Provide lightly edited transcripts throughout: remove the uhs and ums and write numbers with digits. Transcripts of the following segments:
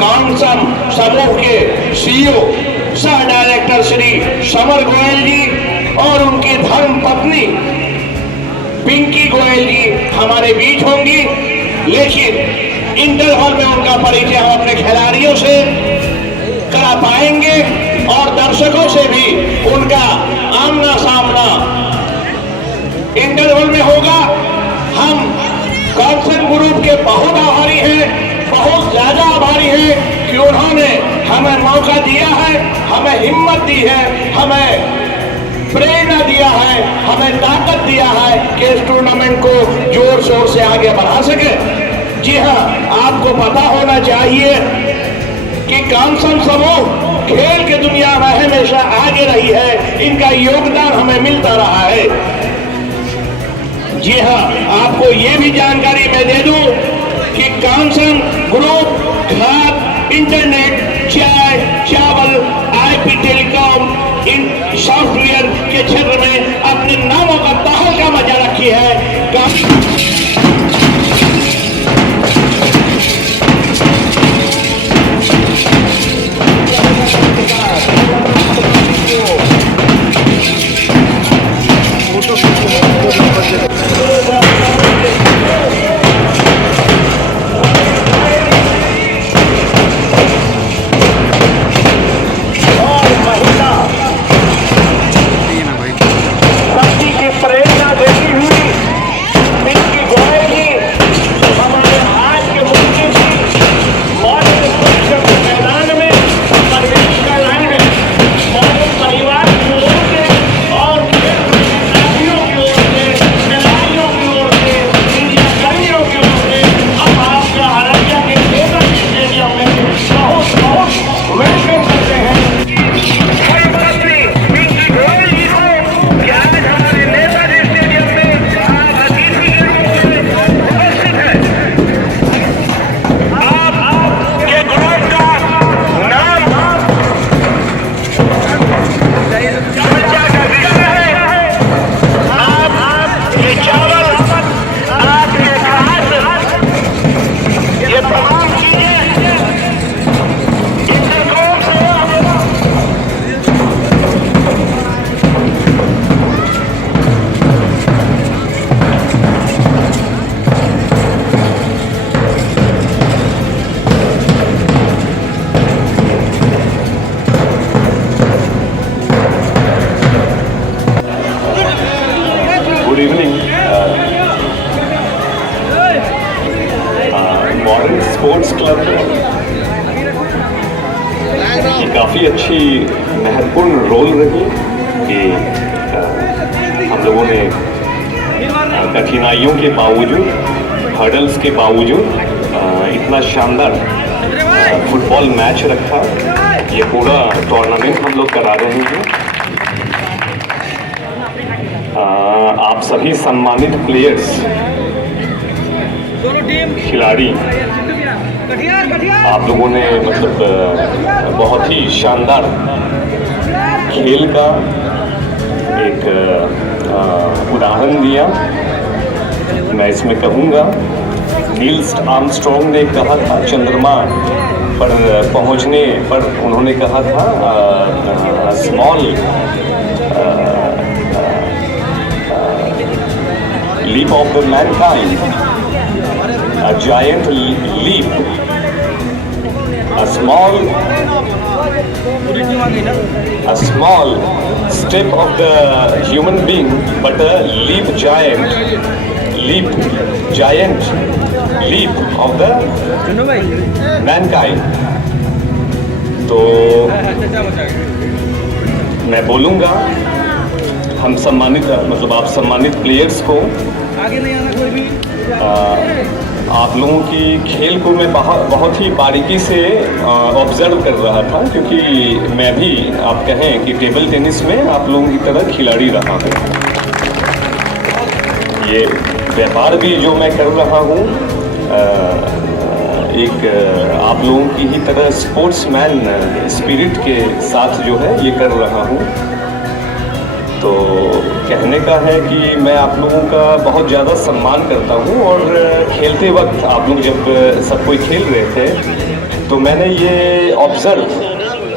कांसम समूह के सीईओ सह डायरेक्टर श्री समर गोयल जी और उनकी धर्म पत्नी पिंकी गोयल जी हमारे बीच होंगी। लेकिन इंटरवल में उनका परिचय हम अपने खिलाड़ियों से करा पाएंगे और दर्शकों से भी उनका आमना सामना इंटरवल में होगा। हम कांसन ग्रुप के बहुत आभारी हैं, बहुत ज्यादा आभारी हैं कि उन्होंने हमें मौका दिया है, हमें हिम्मत दी है, हमें प्रेरणा दिया है, हमें ताकत दिया है कि इस टूर्नामेंट को जोर शोर से आगे बढ़ा सके। जी हाँ, आपको पता होना चाहिए कि कांसन समूह खेल की दुनिया में हमेशा आगे रही है, इनका योगदान हमें मिलता रहा है। जी हाँ, आपको ये भी जानकारी मैं दे दूं कि कांसन ग्रुप खाद, इंटरनेट, चाय, चावल, आईपी टेलीकॉम इन सॉफ्टवेयर के क्षेत्र में अपने नामों का तहलका मचा रखी है। Good evening. Modern sports club की काफ़ी अच्छी महत्वपूर्ण रोल रही कि हम लोगों ने कठिनाइयों के बावजूद, हर्डल्स के बावजूद इतना शानदार फुटबॉल मैच रखा। ये पूरा टूर्नामेंट हम लोग करा रहे हैं। आप सभी सम्मानित प्लेयर्स, खिलाड़ी, आप लोगों ने मतलब बहुत ही शानदार खेल का एक उदाहरण दिया। मैं इसमें कहूँगा, नील आर्मस्ट्रॉन्ग ने कहा था चंद्रमा पर पहुँचने पर उन्होंने कहा था small leap of the mankind, a giant leap, a small step of the human being, but a giant leap of the mankind. तो मैं बोलूँगा हम सम्मानित, मतलब आप सम्मानित प्लेयर्स को, आप लोगों की खेल को मैं बहुत ही बारीकी से ऑब्जर्व कर रहा था, क्योंकि मैं भी, आप कहें कि टेबल टेनिस में आप लोगों की तरह खिलाड़ी रहा हूँ। ये व्यापार भी जो मैं कर रहा हूँ एक आप लोगों की ही तरह स्पोर्ट्समैन स्पिरिट के साथ जो है ये कर रहा हूँ। तो कहने का है कि मैं आप लोगों का बहुत ज़्यादा सम्मान करता हूँ, और खेलते वक्त आप लोग जब सब कोई खेल रहे थे तो मैंने ये ऑब्ज़र्व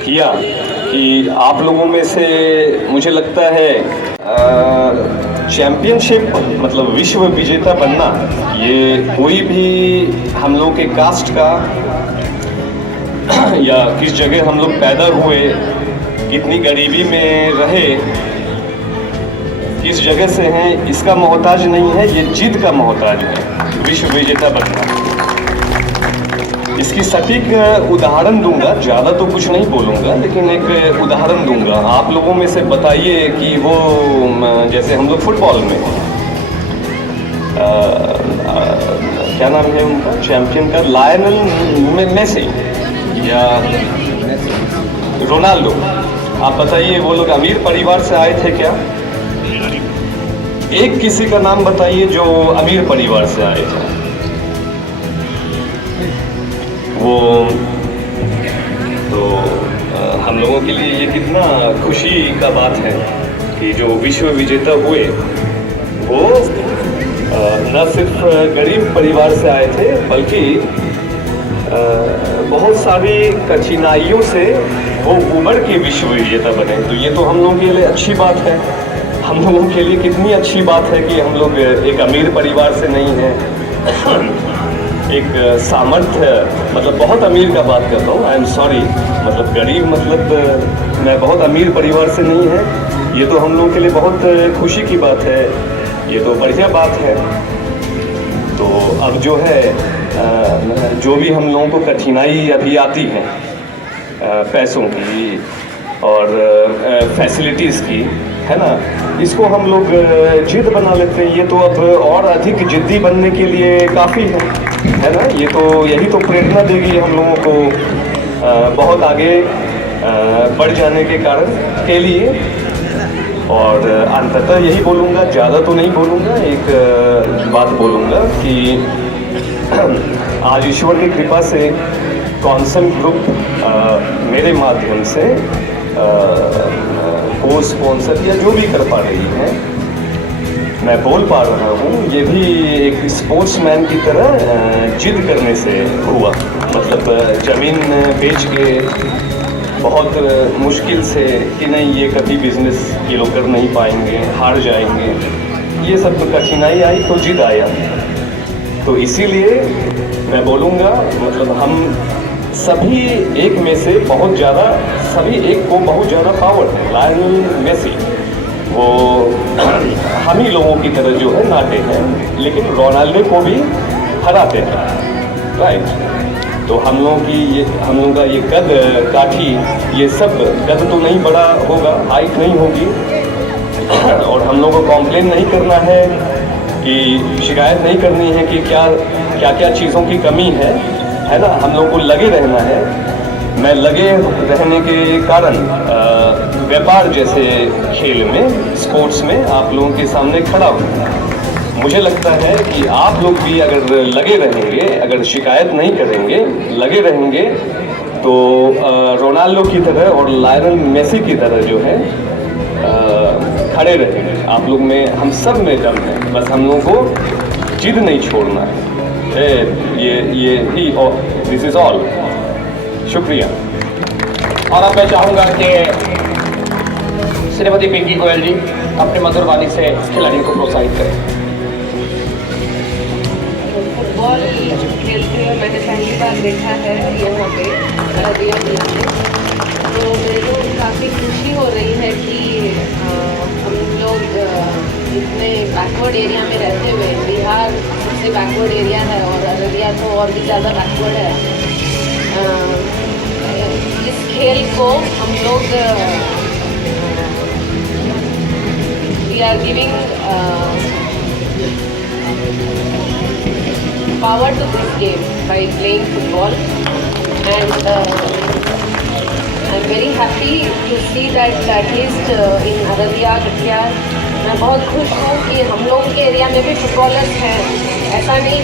किया कि आप लोगों में से मुझे लगता है चैम्पियनशिप मतलब विश्व विजेता बनना, ये कोई भी हम लोग के कास्ट का या किस जगह हम लोग पैदा हुए, कितनी गरीबी में रहे, किस जगह से हैं, इसका मोहताज नहीं है, ये जिद का मोहताज है विश्व विजेता बनना। इसकी सटीक उदाहरण दूंगा, ज़्यादा तो कुछ नहीं बोलूँगा, लेकिन एक उदाहरण दूंगा। आप लोगों में से बताइए कि वो जैसे हम लोग फुटबॉल में क्या नाम है उनका चैंपियन का, लायनल मेसी या रोनाल्डो, आप बताइए वो लोग अमीर परिवार से आए थे क्या? एक किसी का नाम बताइए जो अमीर परिवार से आए थे। वो तो हम लोगों के लिए ये कितना खुशी का बात है कि जो विश्व विजेता हुए वो न सिर्फ गरीब परिवार से आए थे, बल्कि बहुत सारी कठिनाइयों से वो उभर के विश्व विजेता बने। तो ये तो हम लोगों के लिए अच्छी बात है। हम लोगों के लिए कितनी अच्छी बात है कि हम लोग एक अमीर परिवार से नहीं हैं, एक सामर्थ्य, मतलब बहुत अमीर का बात करता हूँ, आई एम सॉरी, मतलब गरीब मतलब मैं बहुत अमीर परिवार से नहीं है। ये तो हम लोगों के लिए बहुत खुशी की बात है, ये तो बढ़िया बात है। तो अब जो है जो भी हम लोगों को कठिनाई अभी आती है पैसों की और फैसिलिटीज़ की, है ना, इसको हम लोग जिद बना लेते हैं। ये तो अब और अधिक जिद्दी बनने के लिए काफ़ी है ना। ये तो यही तो प्रेरणा देगी हम लोगों को बहुत आगे बढ़ जाने के कारण के लिए। और अंततः यही बोलूँगा, ज़्यादा तो नहीं बोलूँगा, एक बात बोलूँगा कि आज ईश्वर की कृपा से कॉन्सन ग्रुप मेरे माध्यम से को स्पॉन्सर या जो भी कर पा रही है, मैं बोल पा रहा हूँ, ये भी एक स्पोर्ट्समैन की तरह जिद करने से हुआ। मतलब ज़मीन बेच के बहुत मुश्किल से कि नहीं ये कभी बिजनेस ये लोग कर नहीं पाएंगे, हार जाएंगे, ये सब कठिनाई आई तो जिद आया। तो इसीलिए मैं बोलूँगा, मतलब हम सभी एक में से बहुत ज़्यादा, सभी एक को बहुत ज़्यादा पावर है। लायनल मेसी वो हम ही लोगों की तरह जो है नाटे हैं, लेकिन रोनाल्डो को भी हराते हैं, राइट। तो हम लोगों का ये कद काठी, ये सब कद तो नहीं बड़ा होगा, हाइट नहीं होगी, और हम लोगों को कॉम्प्लेन नहीं करना है, कि शिकायत नहीं करनी है कि क्या चीज़ों की कमी है ना। हम लोग को लगे रहना है। मैं लगे रहने के कारण व्यापार जैसे खेल में, स्पोर्ट्स में आप लोगों के सामने खड़ा हूँ। मुझे लगता है कि आप लोग भी अगर लगे रहेंगे, अगर शिकायत नहीं करेंगे, लगे रहेंगे, तो रोनाल्डो की तरह और लायनल मेसी की तरह जो है खड़े रहेंगे। आप लोग में, हम सब में दम है, बस हम लोगों को जिद नहीं छोड़ना है। ये ही, और दिस इज़ ऑल। शुक्रिया। और अब मैं चाहूँगा कि श्रीमती पिंकी गोयल जी अपने मधुर वाणी से खिलाड़ियों को प्रोत्साहित करें। फुटबॉल खेलते हुए मैंने पहली बार देखा है यहाँ पे अररिया जिला में, तो मेरे को काफ़ी खुशी हो रही है कि हम लोग इतने बैकवर्ड एरिया में रहते हुए, बिहार सबसे बैकवर्ड एरिया है और अररिया तो और भी ज़्यादा बैकवर्ड है, इस खेल को हम लोग we are giving power to this game by playing football, and I'm very happy to see that at least in Aradia, Katiyar, मैं बहुत खुश हूँ कि हम लोगों के एरिया में भी फुटबॉलर्स हैं। ऐसा नहीं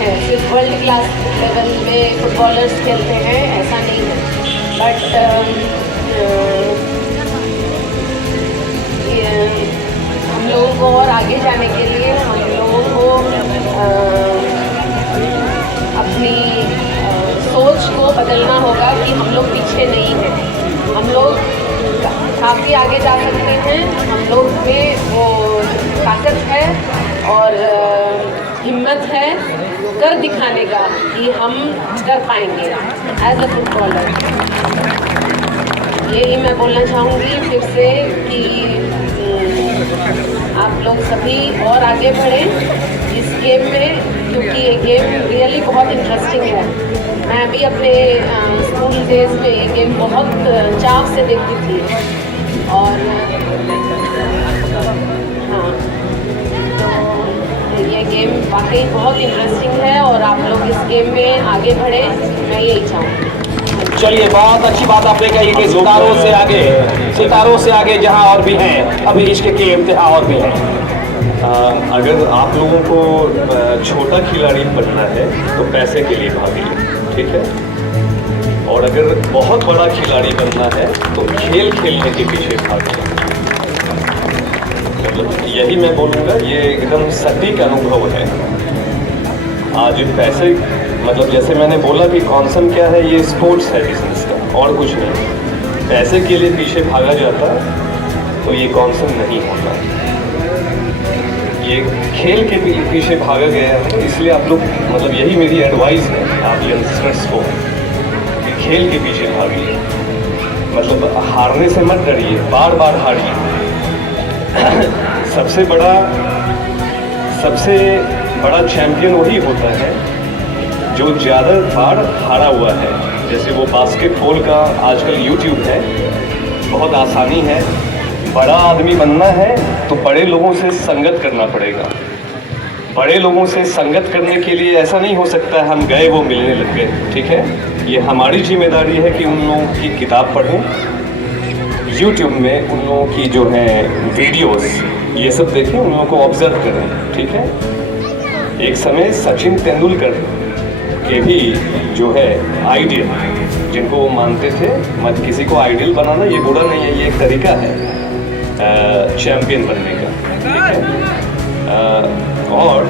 है सिर्फ वर्ल्ड क्लास लेवल में फुटबॉलर्स खेलते हैं, ऐसा नहीं है, बट हम लोगों को और आगे जाने के लिए हम लोगों को अपनी सोच को बदलना होगा कि हम लोग पीछे नहीं हैं, हम लोग काफ़ी आगे जा सकते हैं, हम लोग में वो ताकत है और हिम्मत है कर दिखाने का कि हम कर पाएंगे एज अ फुटबॉलर। यही मैं बोलना चाहूँगी फिर से कि आप लोग सभी और आगे बढ़ें इस गेम में, क्योंकि ये गेम रियली बहुत इंटरेस्टिंग है। मैं भी अपने स्कूल डेज में ये गेम बहुत चाव से देखती थी और हाँ, तो ये गेम वाकई बहुत इंटरेस्टिंग है और आप लोग इस गेम में आगे बढ़ें, मैं यही चाहूँगी। चलिए, बहुत अच्छी बात आपने कही कि सितारों से आगे जहां और भी हैं, अभी इश्क के इम्तिहान और भी हैं। अगर आप लोगों को छोटा खिलाड़ी बनना है तो पैसे के लिए भागिए, ठीक है। और अगर बहुत बड़ा खिलाड़ी बनना है तो खेल खेलने के पीछे भागिए। मतलब यही मैं बोलूँगा, ये एकदम सटीक अनुभव है। आज पैसे, मतलब जैसे मैंने बोला कि कॉन्सेप्ट क्या है, ये स्पोर्ट्स है बिजनेस का और कुछ नहीं। पैसे के लिए पीछे भागा जाता तो ये कॉन्सेप्ट नहीं होता। ये खेल के पीछे भागा गया है, इसलिए आप लोग, मतलब यही मेरी एडवाइस है आप यंगस्टर्स को, खेल के पीछे भागिए। मतलब हारने से मत डरिए, बार बार हारिए। सबसे बड़ा चैंपियन वही होता है जो ज़्यादा बार हारा हुआ है। जैसे वो बास्केटबॉल का आजकल यूट्यूब है, बहुत आसानी है। बड़ा आदमी बनना है तो बड़े लोगों से संगत करना पड़ेगा। बड़े लोगों से संगत करने के लिए ऐसा नहीं हो सकता है हम गए वो मिलने लग गए, ठीक है। ये हमारी जिम्मेदारी है कि उन लोगों की किताब पढ़ें, यूट्यूब में उन लोगों की जो है वीडियोस ये सब देखें, उन लोगों को ऑब्जर्व करें, ठीक है। एक समय सचिन तेंदुलकर के भी जो है आइडियल, जिनको वो मानते थे, मत किसी को आइडियल बनाना ये बुरा नहीं है, ये एक तरीका है चैम्पियन बनने का, ठीक है। और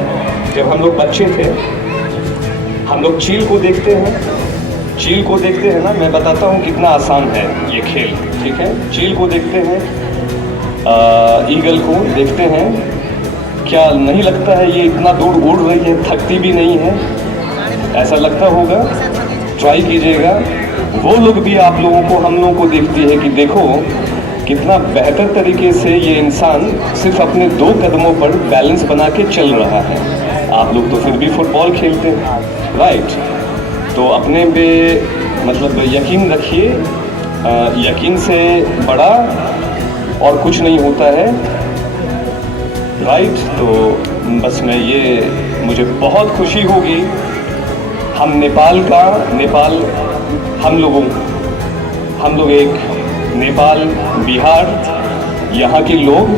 जब हम लोग बच्चे थे, हम लोग चील को देखते हैं ना, मैं बताता हूँ कितना आसान है ये खेल, ठीक है। चील को देखते हैं, ईगल को देखते हैं, क्या नहीं लगता है ये इतना दूर उड़ रही है, थकती भी नहीं है, ऐसा लगता होगा। ट्राई कीजिएगा। वो लोग भी आप लोगों को, हम लोगों को देखती है कि देखो कितना बेहतर तरीके से ये इंसान सिर्फ अपने 2 कदमों पर बैलेंस बना के चल रहा है। आप लोग तो फिर भी फुटबॉल खेलते हैं, राइट। तो अपने पे मतलब यकीन रखिए, यकीन से बड़ा और कुछ नहीं होता है, राइट। तो बस मुझे बहुत खुशी होगी, हम लोग एक नेपाल, बिहार, यहाँ के लोग,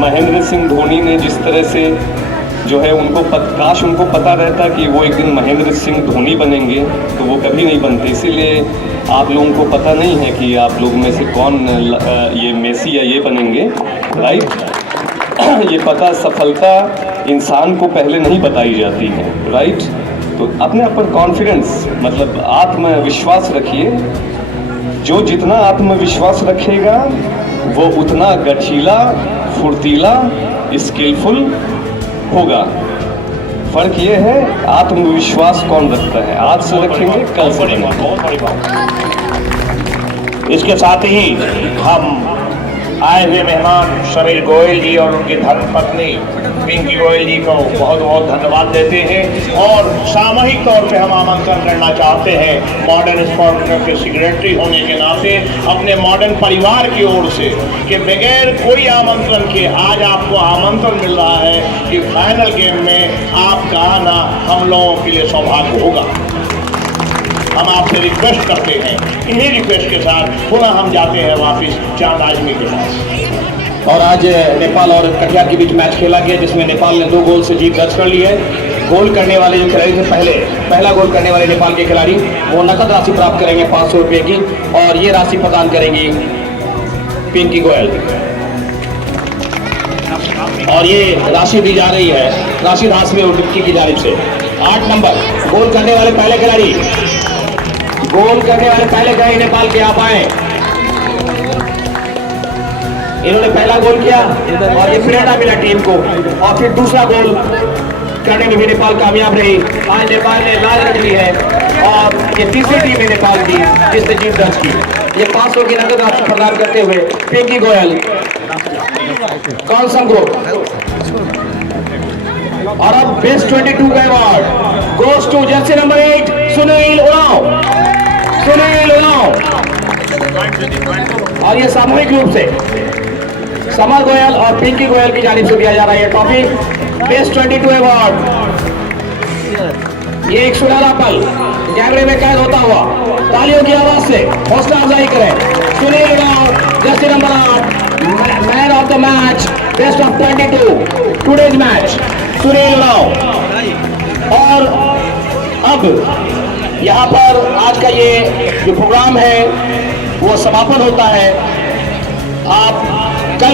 महेंद्र सिंह धोनी ने जिस तरह से जो है काश उनको पता रहता कि वो एक दिन महेंद्र सिंह धोनी बनेंगे, तो वो कभी नहीं बनते। इसीलिए आप लोगों को पता नहीं है कि आप लोग में से कौन ये मेसी या ये बनेंगे, राइट। ये पता, सफलता इंसान को पहले नहीं बताई जाती है, राइट। तो अपने आप पर कॉन्फिडेंस, मतलब आत्मविश्वास रखिए। जो जितना आत्मविश्वास रखेगा वो उतना गठीला, फुर्तीला, स्किलफुल होगा। फर्क ये है आत्मविश्वास कौन रखता है, आज से रखेंगे कल से नहीं। बहुत बड़ी बात। इसके साथ ही हम आए हुए मेहमान समीर गोयल जी और उनकी धर्मपत्नी पिंकी गोयल जी को बहुत बहुत धन्यवाद देते हैं और सामूहिक तौर पे हम आमंत्रण करना चाहते हैं मॉडर्न स्पोर्ट क्लब के सेक्रेटरी होने के नाते अपने मॉडर्न परिवार की ओर से कि बगैर कोई आमंत्रण के आज आपको आमंत्रण मिल रहा है कि फाइनल गेम में आपका आना हम लोगों के लिए सौभाग्य होगा। हम आपसे रिक्वेस्ट करते हैं, इन्हीं रिक्वेस्ट के साथ पुनः हम जाते हैं वापस चांद आजमी के साथ। और आज नेपाल और कटिहार के बीच मैच खेला गया, जिसमें नेपाल ने 2 गोल से जीत दर्ज कर ली है। गोल करने वाले जो खिलाड़ी थे, पहला गोल करने वाले नेपाल के खिलाड़ी, वो नकद राशि प्राप्त करेंगे 500 रुपये की, और ये राशि प्रदान करेंगी पिंकी गोयल। और ये राशि दी जा रही है राशि में डिप्टी की जानिब से। 8 नंबर गोल करने वाले पहले खिलाड़ी गोल करने वाले पहले गए नेपाल के, आप आए। इन्होंने पहला गोल किया और ये प्रेरणा मिला टीम को, और फिर दूसरा गोल करने में भी नेपाल कामयाब रही। आज नेपाल ने लाल रख ली है और ये तीसरी टीम है नेपाल की जिसने जीत दर्ज की। ये 500 की नकद राशि प्रदान करते हुए पिंकी गोयल, कौनसम ग्रुप। और अब बेस्ट 22 का award goes to jersey number 8 Sunil Oraon. Sunil Oraon. और ये सामूहिक रूप से समर गोयल और पिंकी गोयल की जानिब से दिया जा रहा है ये ट्रॉफी, बेस्ट 22 अवार्ड। ये एक सुनहरा पल कैमरे में कैद होता हुआ तालियों की आवाज से हौसला अफजाई करें। Sunil Oraon, Jersey number 8, man of the match, best of 22 today's match, Sunil Oraon. और अब यहाँ पर आज का ये जो प्रोग्राम है वो समापन होता है। आप